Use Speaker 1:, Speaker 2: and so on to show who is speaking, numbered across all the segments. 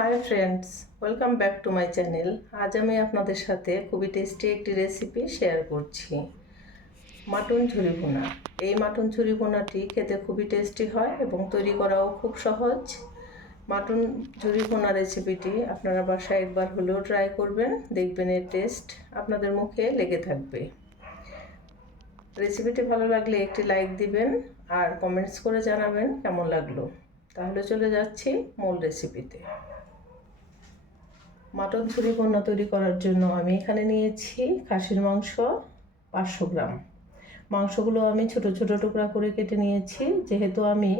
Speaker 1: Hi friends welcome back to my channel আজ আমি আপনাদের সাথে খুবই টেস্টি একটি রেসিপি শেয়ার করছি। মাটন ঝুরি ভুনা। এই মাটন ঝুরি ভুনাটি খেতে খুবই টেস্টি হয় এবং তৈরি করাও খুব সহজ। মাটন ঝুরি ভুনা রেসিপিটি আপনারা বাসায় একবার হলেও ট্রাই করবেন, দেখবেন এর টেস্ট আপনাদের মুখে লেগে থাকবে। রেসিপিটি ভালো লাগলে একটি লাইক দিবেন আর কমেন্টস করে জানাবেন কেমন লাগল। তাহলে চলে যাচ্ছি মূল রেসিপিতে মাটন ছুরি পণ্য তৈরি করার জন্য আমি এখানে নিয়েছি খাসির মাংস পাঁচশো গ্রাম। মাংসগুলো আমি ছোট ছোট টুকরা করে কেটে নিয়েছি। যেহেতু আমি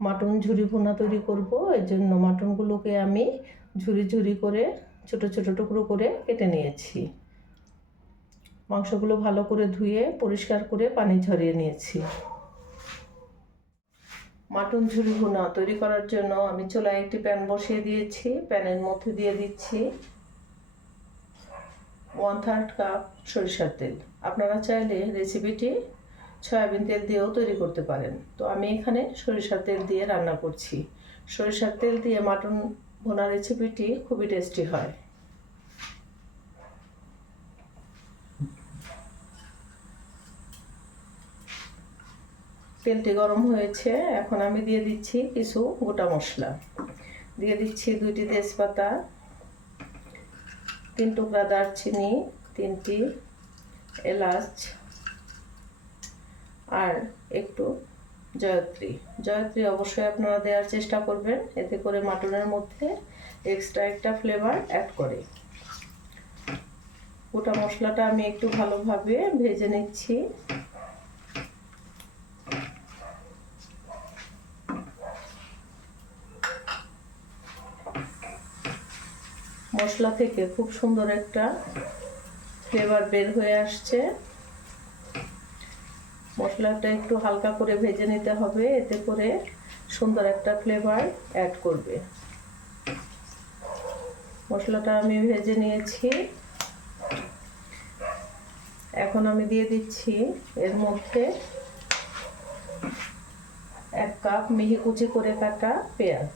Speaker 1: মাটন ঝুরি ভুনা তৈরি করব এর জন্য মাটনগুলোকে আমি ঝুরি ঝুরি করে ছোট ছোট টুকরো করে কেটে নিয়েছি। মাংসগুলো ভালো করে ধুয়ে পরিষ্কার করে পানি ঝরিয়ে নিয়েছি। মাটন ঝুরি ভুনা তৈরি করার জন্য আমি চুলায় একটি প্যান বসিয়ে দিয়েছি। প্যানের মধ্যে দিয়ে দিচ্ছি ওয়ান থার্ড কাপ সরিষার তেল। আপনারা চাইলে রেসিপিটি সয়াবিন তেল দিয়েও তৈরি করতে পারেন। তো আমি এখানে সরিষার তেল দিয়ে রান্না করছি। সরিষার তেল দিয়ে মাটন ভুনা রেসিপিটি খুবই টেস্টি হয়। তেলটি গরম হয়েছে, এখন আমি দিয়ে দিচ্ছি কিছু গোটা মশলা। দিয়ে দিচ্ছি দুইটি তেজপাতা, তিন টুকরা দারচিনি, তিনটি এলাচ আর একটু জয়ত্রী। জয়ত্রী অবশ্যই আপনারা দেওয়ার চেষ্টা করবেন, এতে করে মাটনের মধ্যে এক্সট্রা একটা ফ্লেভার অ্যাড করে। গোটা মশলাটা আমি একটু ভালোভাবে ভেজে নিচ্ছি। মশলা থেকে খুব সুন্দর একটা ফ্লেভার বের হয়ে আসছে। মশলাটা একটু হালকা করে ভেজে নিতে হবে, এতে করে সুন্দর একটা ফ্লেভার অ্যাড করবে। মশলাটা আমি ভেজে নিয়েছি। এখন আমি দিয়ে দিচ্ছি এর মধ্যে এক কাপ মিহি কুচি করে কাটা পেঁয়াজ।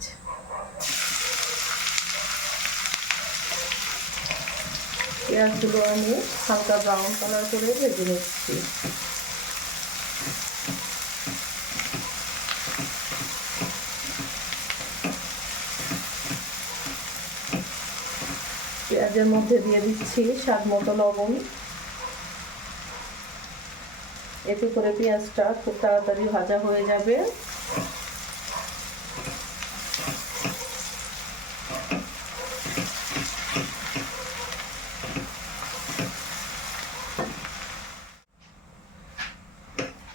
Speaker 1: পেঁয়াজগুলো আমি হালকা ব্রাউন কালার করে ভেজে নিচ্ছি। পেঁয়াজের মধ্যে দিয়ে দিচ্ছি স্বাদ মতো লবণ। এতে করে পেঁয়াজটা খুব তাড়াতাড়ি ভাজা হয়ে যাবে।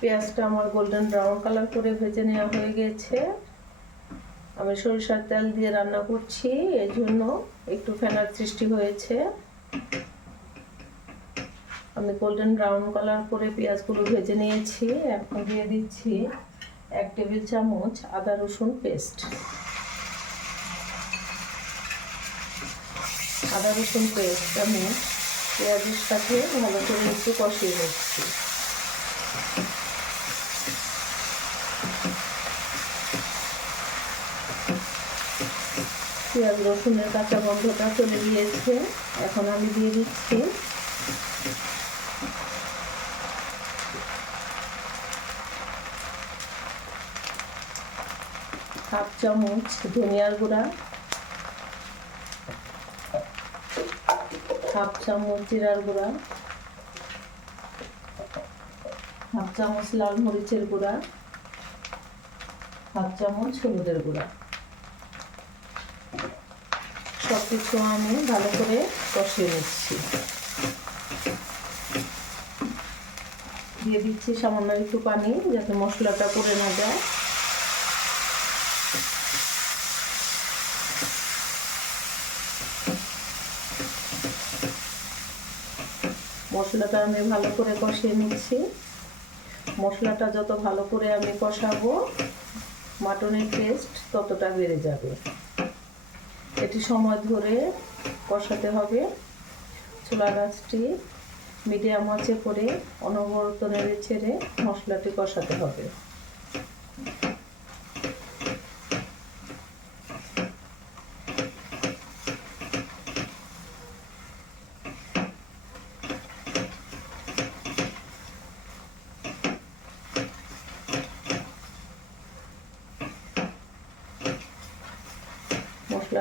Speaker 1: পেঁয়াজটা আমার গোল্ডেন ব্রাউন কালার করে ভেজে নেওয়া হয়ে গেছে। আমি সরিষার তেল দিয়ে রান্না করছি এই জন্য একটু ফেনার সৃষ্টি হয়েছে। আমি গোল্ডেন ব্রাউন কালার করে পেঁয়াজগুলো ভেজে নিয়েছি, এখন দিয়ে দিচ্ছি এক টেবিল চামচ আদা রসুন পেস্ট আদা রসুন পেস্ট আমি পেঁয়াজের সাথে ভালো করে একটু কষিয়ে নিচ্ছি। পেঁয়াজ, রসুনের কাঁচা গন্ধটা চলে গিয়েছে। এখন আমি দিয়ে দিচ্ছি। হাফ চামচ ধনিয়ার গুঁড়া। হাফ চামচ জিরার গুঁড়া। হাফ চামচ লাল মরিচের গুঁড়া। হাফ চামচ হলুদের গুঁড়া। সব কিছু আমি ভালো করে কষিয়ে নিচ্ছি। দিয়ে দিচ্ছি সামান্য একটু পানি যাতে মশলাটা পড়ে না যায়। মশলাটা আমি ভালো করে কষিয়ে নিচ্ছি। মশলাটা যত ভালো করে আমি কষাবো, মাটনের টেস্ট ততটা বেড়ে যাবে। এটি সময় ধরে কষাতে হবে। ছোলা গাছটি মিডিয়াম আঁচে করে অনবরত নেড়ে ছেড়ে মশলাটি কষাতে হবে।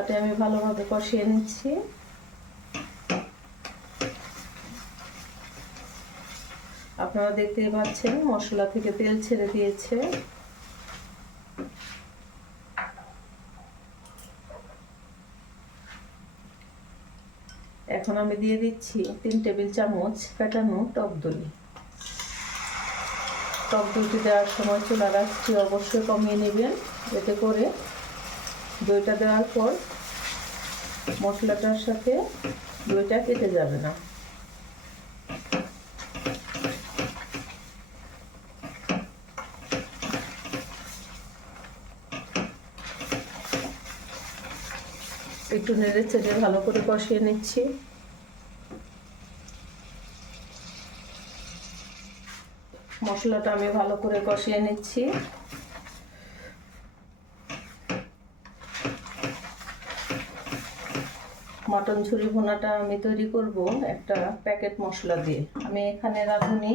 Speaker 1: মশলাটা আমি ভালোভাবে কষিয়ে নিচ্ছি। আপনারা দেখতেই পাচ্ছেন, মশলা থেকে তেল ছেড়ে দিয়েছে। এখন আমি দিয়ে দিচ্ছি তিন টেবিল চামচ কাটানো টক দই। টক দইটি দেওয়ার সময় চুলা রাখছি অবশ্যই কমিয়ে নেবেন, এতে করে দইটা দেওয়ার পর মশলাটার সাথে দইটা কেটে যাবে না। একটু নেড়ে চেড়ে ভালো করে কষিয়ে নিচ্ছি। মশলাটা আমি ভালো করে কষিয়ে নিচ্ছি। মাটন ঝুরি ভুনাটা আমি তৈরি করব একটা প্যাকেট মশলা দিয়ে। আমি এখানে রাঁধুনি,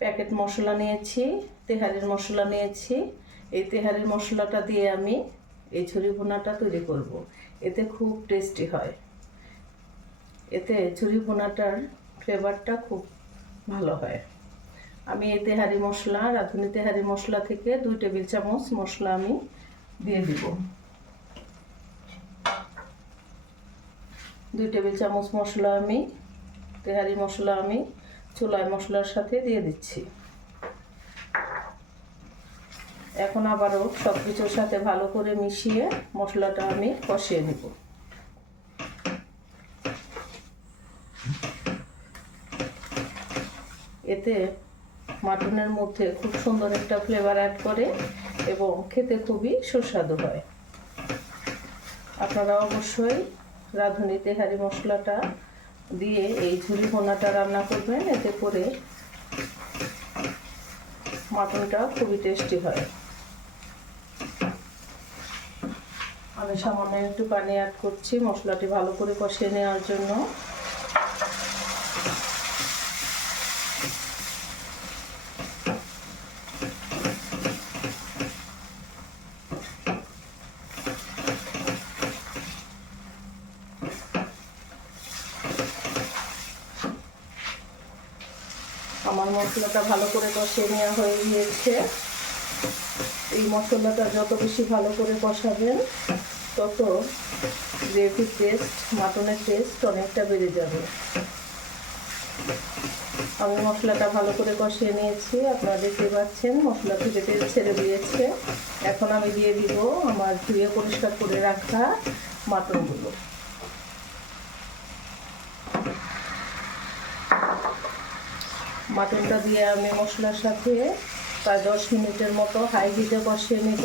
Speaker 1: প্যাকেট মশলা নিয়েছি, তেহারির মশলা নিয়েছি। এই তেহারির মশলাটা দিয়ে আমি এই ঝুরি ভুনাটা তৈরি করব। এতে খুব টেস্টি হয়। এতে ঝুরি ভুনাটার ফ্লেভারটা খুব ভালো হয়। আমি এই তেহারি মশলা, রাঁধুনি তেহারি মশলা থেকে দুই টেবিল চামচ মশলা আমি দিয়ে দিব। দুই টেবিল চামচ মশলা আমি, তেহারি মশলা আমি, চুলায় মশলার সাথে দিয়ে দিচ্ছি। এখন আবারও সব কিছুর সাথে ভালো করে মিশিয়ে মশলাটা আমি কষিয়ে নিব। এতে মাটনের মধ্যে খুব সুন্দর একটা ফ্লেভার অ্যাড করে এবং খেতে খুবই সুস্বাদু হয়। আপনারা অবশ্যই রাঁধুনি তেহারি মশলাটা দিয়ে এই ঝুলি ভোনাটা রান্না করবেন, এতে করে মাটনটা খুবই টেস্টি হয়। আমি সামান্য একটু পানি অ্যাড করছি মশলাটি ভালো করে কষিয়ে নেওয়ার জন্য আমার মশলাটা ভালো করে কষিয়ে নেওয়া হয়ে গিয়েছে। এই মশলাটা যত বেশি ভালো করে কষাবেন, তত গ্রেভির টেস্ট, মাটনের টেস্ট অনেকটা বেড়ে যাবে। আমি মশলাটা ভালো করে কষিয়ে নিয়েছি। আপনারা দেখতে পাচ্ছেন, মশলা থেকে তেল ছেড়ে দিয়েছে। এখন আমি দিয়ে দিব আমার ধুয়ে পরিষ্কার করে রাখা মাটনগুলো। মাটনটা দিয়ে আমি মশলার সাথে প্রায় দশ মিনিটের মতো হাই হিটে কষিয়ে নেব।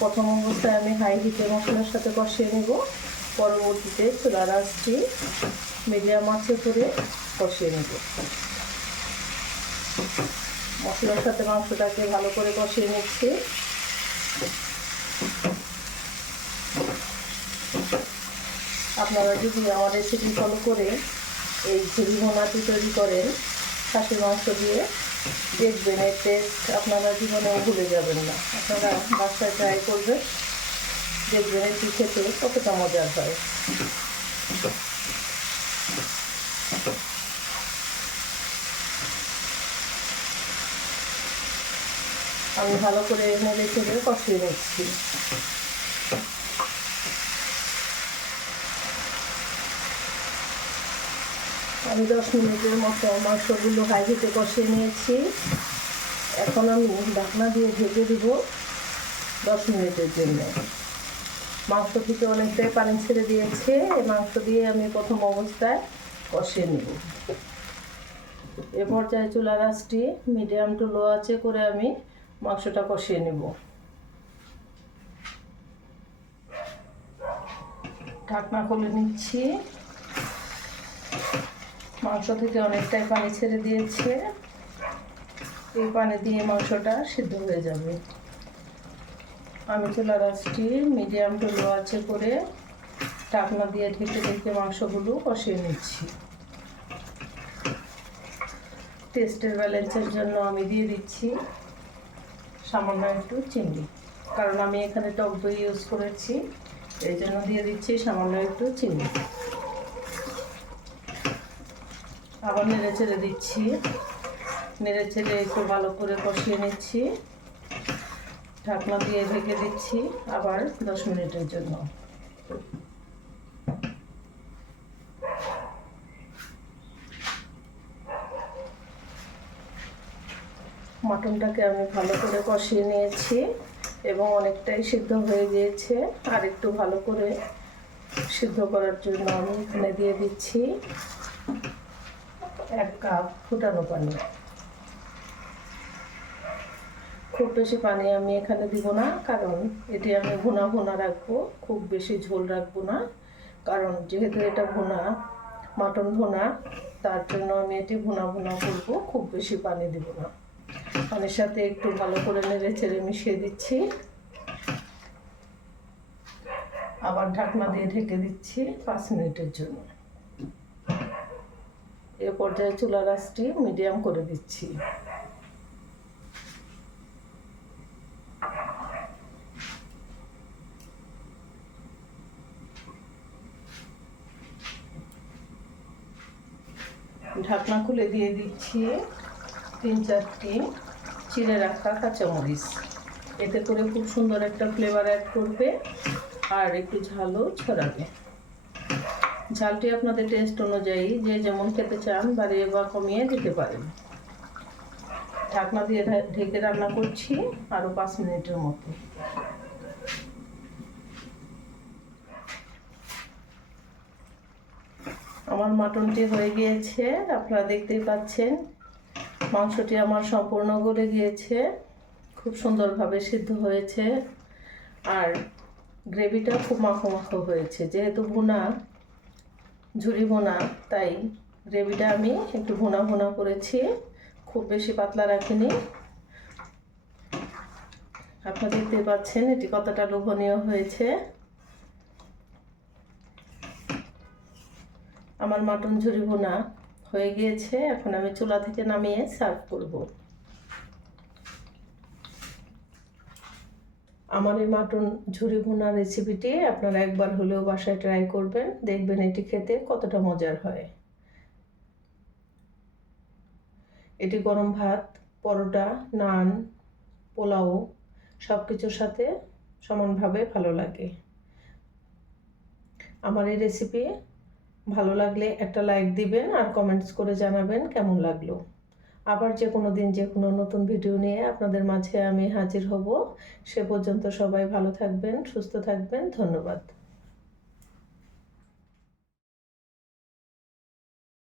Speaker 1: প্রথম অবস্থায় আমি হাই হিটে মশলার সাথে কষিয়ে নেব। পরবর্তীতে চুলার আঁচটি মিডিয়াম আঁচে করে কষিয়ে নেব। মশলার সাথে মাংসটাকে ভালো করে কষিয়ে নিচ্ছি। আপনারা যদি আমার রেসিপি ফলো করে এই ঝুড়ি ভোনাটি তৈরি করেন খাসির মাংস দিয়ে দেখবেন এর টেস্ট আপনারা জীবনেও ভুলে যাবেন না। আপনারা বাসায় ট্রাই করবেন, দেখবেন এটি খেতে কতটা মজার হয়। আমি ভালো করে নেড়ে চেড়ে কষিয়ে নিচ্ছি। আমি দশ মিনিটের মতো মাংসগুলো হাই হিটে কষিয়ে নিয়েছি। এখন আমি ঢাকনা দিয়ে ঢেকে দিব দশ মিনিটের জন্য। মাংস থেকে অনেকটাই পানি ছেড়ে দিয়েছে। এই মাংস দিয়ে আমি প্রথম অবস্থায় কষিয়ে নেব। এ পর্যায়ে চুলা আঁচটি মিডিয়াম টু লো আছে করে আমি মাংসটা কষিয়ে নেব। ঢাকনা খুলে নিচ্ছি। মাংস থেকে অনেকটাই পানি ছেড়ে দিয়েছে। এই পানি দিয়ে মাংসটা সিদ্ধ হয়ে যাবে। আমি চুলার আঁচটি মিডিয়াম টু লো আছে করে ঢাকনা দিয়ে ঢেকে ঢেকে মাংসগুলো কষিয়ে নিচ্ছি। টেস্টের ব্যালেন্সের জন্য আমি দিয়ে দিচ্ছি সামান্য একটু চিংড়ি কারণ আমি এখানে টক দই ইউজ করেছি, এই জন্য দিয়ে দিচ্ছি সামান্য একটু চিনি। আবার নেড়ে চেড়ে দিচ্ছি। নেড়ে চেড়ে একটু ভালো করে কষিয়ে নিচ্ছি। ঢাকনা দিয়ে ঢেকে দিচ্ছি আবার দশ মিনিটের জন্য। মাটনটাকে আমি ভালো করে কষিয়ে নিয়েছি এবং অনেকটাই সিদ্ধ হয়ে গিয়েছে। আর একটু ভালো করে সিদ্ধ করার জন্য আমি এখানে দিয়ে দিচ্ছি। এক কাপ ফুটানো পানি। খুব বেশি পানি আমি এখানে দিব না, কারণ এটি আমি ভুনা ভুনা রাখব, খুব বেশি ঝোল রাখব না, কারণ যেহেতু এটা ভুনা, মাটন ভুনা, তার জন্য আমি এটি ভুনা ভুনা করব, খুব বেশি পানি দিব না। পানির সাথে একটু ভালো করে নেড়ে চেড়ে মিশিয়ে দিচ্ছি। আবার ঢাকনা দিয়ে ঢেকে দিচ্ছি পাঁচ মিনিটের জন্য। এ পর্যায়ে চুলা রাসটি মিডিয়াম করে দিচ্ছি। ঢাকনা খুলে দিয়ে দিচ্ছি তিন চারটি চিড়ে রাখা কাঁচামরিচ। এতে করে খুব সুন্দর একটা ফ্লেভার অ্যাড করবে আর একটু ঝালও ছড়াবে। ঝালটি আপনাদের টেস্ট অনুযায়ী যে যেমন খেতে চান, বাড়িয়ে বা কমিয়ে দিতে পারেন। ঢাকনা দিয়ে ঢেকে রান্না করছি আরও পাঁচ মিনিটের মতো। আমার মাটনটি হয়ে গিয়েছে, আপনারা দেখতেই পাচ্ছেন। মাংসটি আমার সম্পূর্ণ গলে গিয়েছে, খুব সুন্দরভাবে সিদ্ধ হয়েছে। আর গ্রেভিটা খুব মাখো মাখো হয়েছে, যেহেতু ভুনা ঝুরি ভুনা, তাই গ্রেভিটা আমি একটু ভুনা ভুনা করেছি, খুব বেশি পাতলা রাখিনি। আপনারা দেখতে পাচ্ছেন এটি কতটা লোভনীয় হয়েছে। আমার মাটন ঝুরি ভুনা হয়ে গিয়েছে, এখন আমি চুলা থেকে নামিয়ে সার্ভ করব। আমার এই মাটন ঝুরি ভুনা রেসিপিটি আপনারা একবার হলেও বাসায় ট্রাই করবেন। দেখবেন এটি খেতে কতটা মজার হয়। এটি গরম ভাত, পরোটা, নান, পোলাও সব কিছুর সাথে সমানভাবে ভালো লাগে। আমার এই রেসিপি ভালো লাগলে একটা লাইক দিবেন আর কমেন্টস করে জানাবেন কেমন লাগল। আবার যে কোনো দিন যে কোনো নতুন ভিডিও নিয়ে আপনাদের মাঝে আমি হাজির হব। সে পর্যন্ত সবাই ভালো থাকবেন, সুস্থ থাকবেন, ধন্যবাদ।